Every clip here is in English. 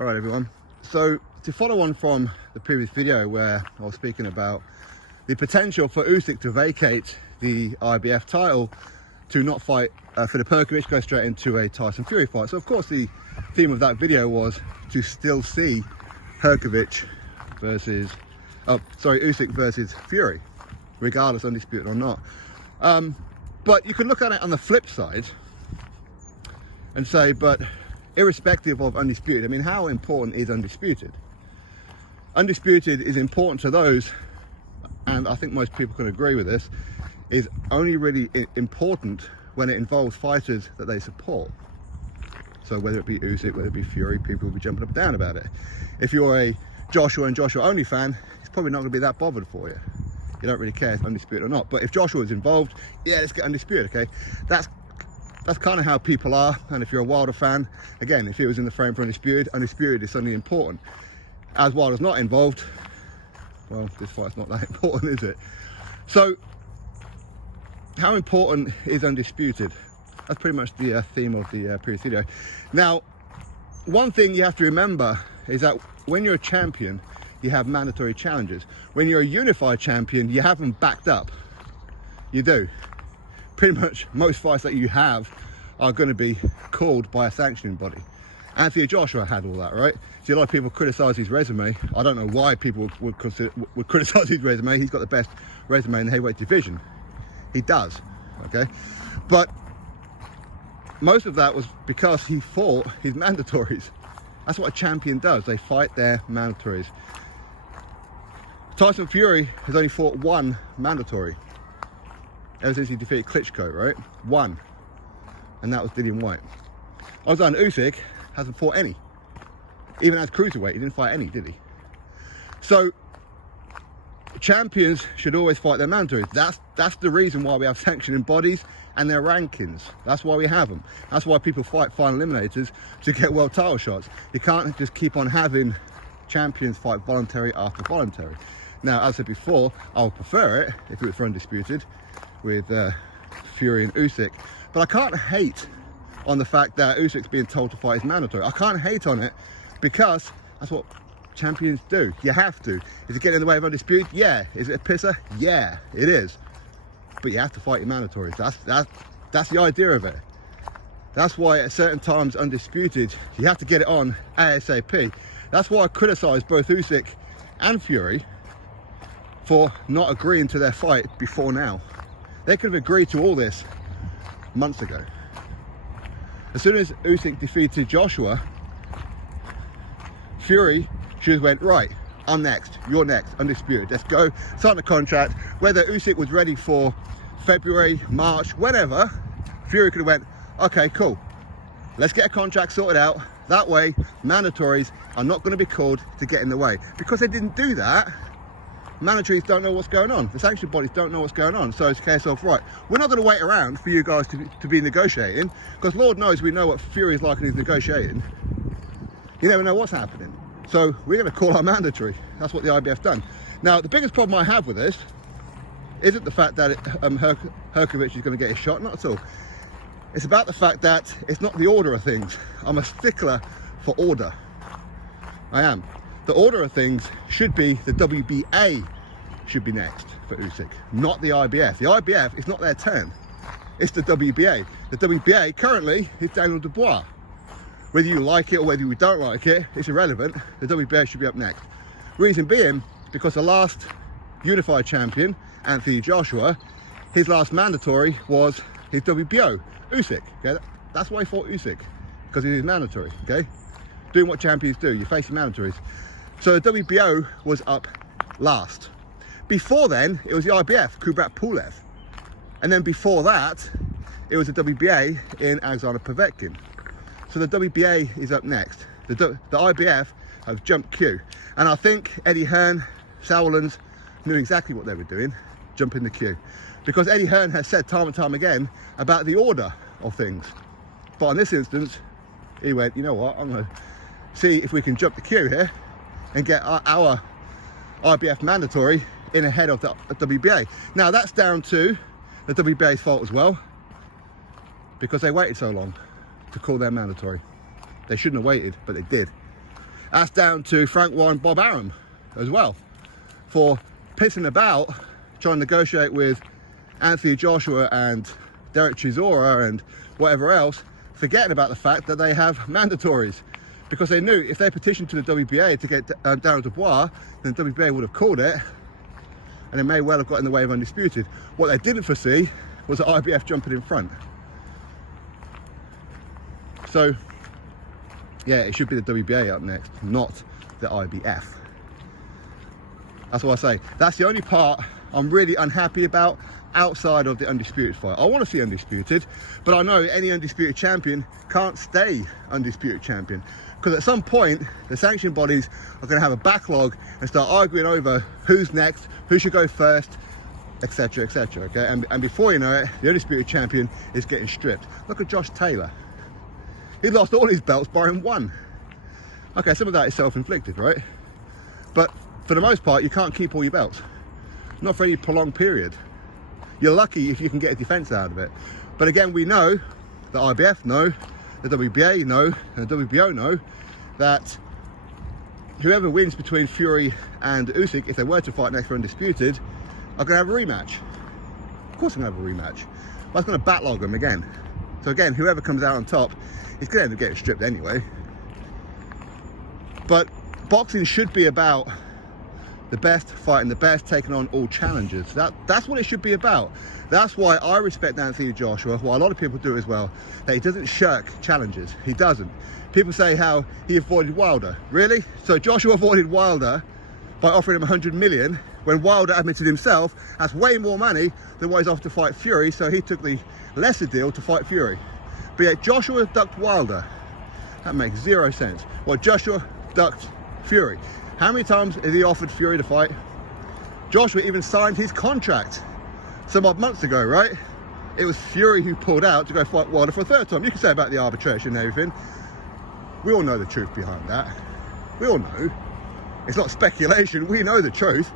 All right, everyone. So to follow on from the previous video where I was speaking about the potential for Usyk to vacate the IBF title, to not fight for the Hrgovic, go straight into a Tyson Fury fight. So of course the theme of that video was to still see Hrgovic versus, Usyk versus Fury, regardless undisputed or not. But you can look at it on the flip side and say, but irrespective of undisputed, I mean, how important is undisputed? Undisputed is important to those, and I think most people can agree with this, is only really important when it involves fighters that they support. So whether it be Usyk, whether it be Fury, people will be jumping up and down about it. If you're a Joshua and Joshua only fan, it's probably not going to be that bothered for you. You don't really care if undisputed or not. But if Joshua is involved, yeah, let's get undisputed, okay? That's kind of how people are. And if you're a Wilder fan, again, if he was in the frame for undisputed is suddenly important. As Wilder's not involved, well, this fight's not that important, is it? So how important is undisputed? That's pretty much the theme of the previous video. Now, one thing you have to remember is that when you're a champion, you have mandatory challenges. When you're a unified champion, you have them backed up. You do. Pretty much most fights that you have are going to be called by a sanctioning body. Anthony Joshua had all that, right? See, a lot of people criticize his resume. I don't know why people would criticize his resume. He's got the best resume in the heavyweight division. He does, okay? But most of that was because he fought his mandatories. That's what a champion does. They fight their mandatories. Tyson Fury has only fought one mandatory ever since he defeated Klitschko, right? One. And that was Dillian White. Alexander Usyk hasn't fought any. Even as cruiserweight, he didn't fight any, did he? So champions should always fight their mandatories. That's the reason why we have sanctioning bodies and their rankings. That's why we have them. That's why people fight final eliminators to get world title shots. You can't just keep on having champions fight voluntary after voluntary. Now, as I said before, I would prefer it if it was for undisputed with Fury and Usyk. But I can't hate on the fact that Usyk's being told to fight his mandatory. I can't hate on it because that's what champions do. You have to. Is it getting in the way of undisputed? Yeah. Is it a pisser? Yeah, it is. But you have to fight your mandatories. That's the idea of it. That's why at certain times undisputed, you have to get it on ASAP. That's why I criticise both Usyk and Fury for not agreeing to their fight before now. They could have agreed to all this months ago. As soon as Usyk defeated Joshua, Fury should have went, right, I'm next, you're next, undisputed, let's go, sign the contract. Whether Usyk was ready for February, March, whenever, Fury could have went, okay, cool, let's get a contract sorted out. That way, mandatories are not going to be called to get in the way. Because they didn't do that, mandatories don't know what's going on. The sanction bodies don't know what's going on. So it's a case of, right, we're not going to wait around for you guys to be negotiating, because Lord knows we know what Fury is like in his negotiating. You never know what's happening. So we're going to call our mandatory. That's what the IBF done. Now, the biggest problem I have with this isn't the fact that Hrgovic is going to get his shot, not at all. It's about the fact that it's not the order of things. I'm a stickler for order. I am. The order of things should be the WBA should be next for Usyk, not the IBF. The IBF is not their turn. It's the WBA. The WBA currently is Daniel Dubois. Whether you like it or whether you don't like it, it's irrelevant. The WBA should be up next. Reason being, because the last unified champion, Anthony Joshua, his last mandatory was his WBO, Usyk. Okay? That's why he fought Usyk, because it is mandatory. Okay, doing what champions do, you face your mandatories. So the WBO was up last. Before then, it was the IBF, Kubrat Pulev. And then before that, it was the WBA in Alexander Povetkin. So the WBA is up next. The IBF have jumped queue. And I think Eddie Hearn, Sauerlands knew exactly what they were doing, jumping the queue. Because Eddie Hearn has said time and time again about the order of things. But in this instance, he went, you know what, I'm going to see if we can jump the queue here and get our IBF mandatory in ahead of the WBA. Now that's down to the WBA's fault as well, because they waited so long to call their mandatory. They shouldn't have waited, but they did. That's down to Frank Warren, Bob Arum as well, for pissing about trying to negotiate with Anthony Joshua and Derek Chisora and whatever else, forgetting about the fact that they have mandatories, because they knew if they petitioned to the WBA to get Darren Dubois, then the WBA would have called it, and it may well have got in the way of Undisputed. What they didn't foresee was the IBF jumping in front. So yeah, it should be the WBA up next, not the IBF. That's what I say. That's the only part I'm really unhappy about outside of the Undisputed fight. I want to see Undisputed, but I know any Undisputed champion can't stay Undisputed champion, because at some point the sanction bodies are going to have a backlog and start arguing over who's next, who should go first, etc, etc. Okay, and before you know it, the Undisputed champion is getting stripped. Look at Josh Taylor. He lost all his belts barring one. Okay, some of that is self-inflicted, right? But for the most part, you can't keep all your belts. Not for any prolonged period. You're lucky if you can get a defense out of it. But again, we know, the IBF know, the WBA know, and the WBO know, that whoever wins between Fury and Usyk, if they were to fight next for Undisputed, are going to have a rematch. Of course they're going to have a rematch. But it's going to backlog them again. So again, whoever comes out on top is going to end up getting stripped anyway. But boxing should be about the best fighting the best, taking on all challengers. That's what it should be about. That's why I respect Anthony Joshua, why a lot of people do as well, that he doesn't shirk challenges. He doesn't. People say how he avoided Wilder. Really? So Joshua avoided Wilder by offering him 100 million, when Wilder admitted himself that's way more money than what he's offered to fight Fury, so he took the lesser deal to fight Fury. But yet Joshua ducked Wilder. That makes zero sense. Well, Joshua ducked Fury. How many times has he offered Fury to fight? Joshua even signed his contract some odd months ago, right? It was Fury who pulled out to go fight Wilder for a third time. You can say about the arbitration and everything. We all know the truth behind that. We all know. It's not speculation, we know the truth.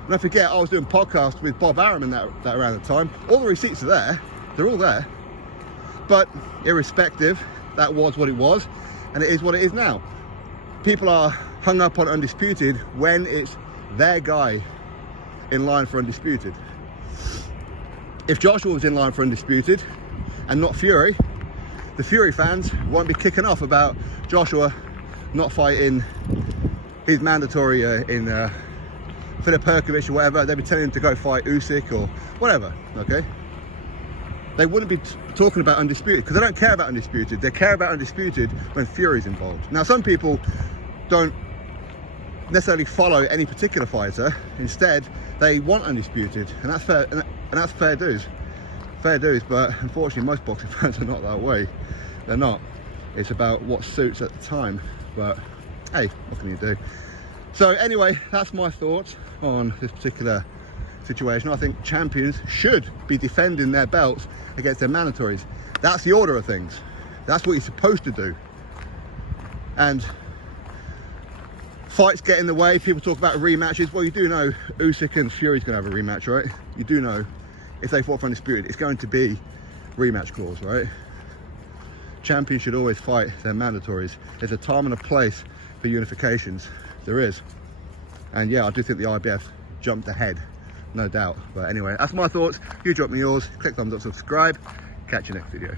And don't forget, I was doing podcasts with Bob Arum in that around the time. All the receipts are there, they're all there. But irrespective, that was what it was, and it is what it is now. People are hung up on Undisputed when it's their guy in line for Undisputed. If Joshua was in line for Undisputed and not Fury, the Fury fans won't be kicking off about Joshua not fighting his mandatory in Philip Hrgovic or whatever. They'd be telling him to go fight Usyk or whatever, okay? They wouldn't be talking about Undisputed because they don't care about Undisputed. They care about Undisputed when Fury's involved. Now, some people don't necessarily follow any particular fighter. Instead, they want Undisputed, and that's fair. And that's fair dues. Fair dues. But unfortunately, most boxing fans are not that way. They're not. It's about what suits at the time. But hey, what can you do? So anyway, that's my thoughts on this particular situation. I think champions should be defending their belts against their mandatories. That's the order of things. That's what you're supposed to do. And fights get in the way. People talk about rematches. Well, you do know Usyk and Fury's going to have a rematch, right? You do know if they fought for Undisputed, it's going to be rematch clause, right? Champions should always fight their mandatories. There's a time and a place for unifications. There is. And yeah, I do think the IBF jumped ahead, no doubt. But anyway, that's my thoughts. You drop me yours. Click thumbs up, subscribe. Catch you next video.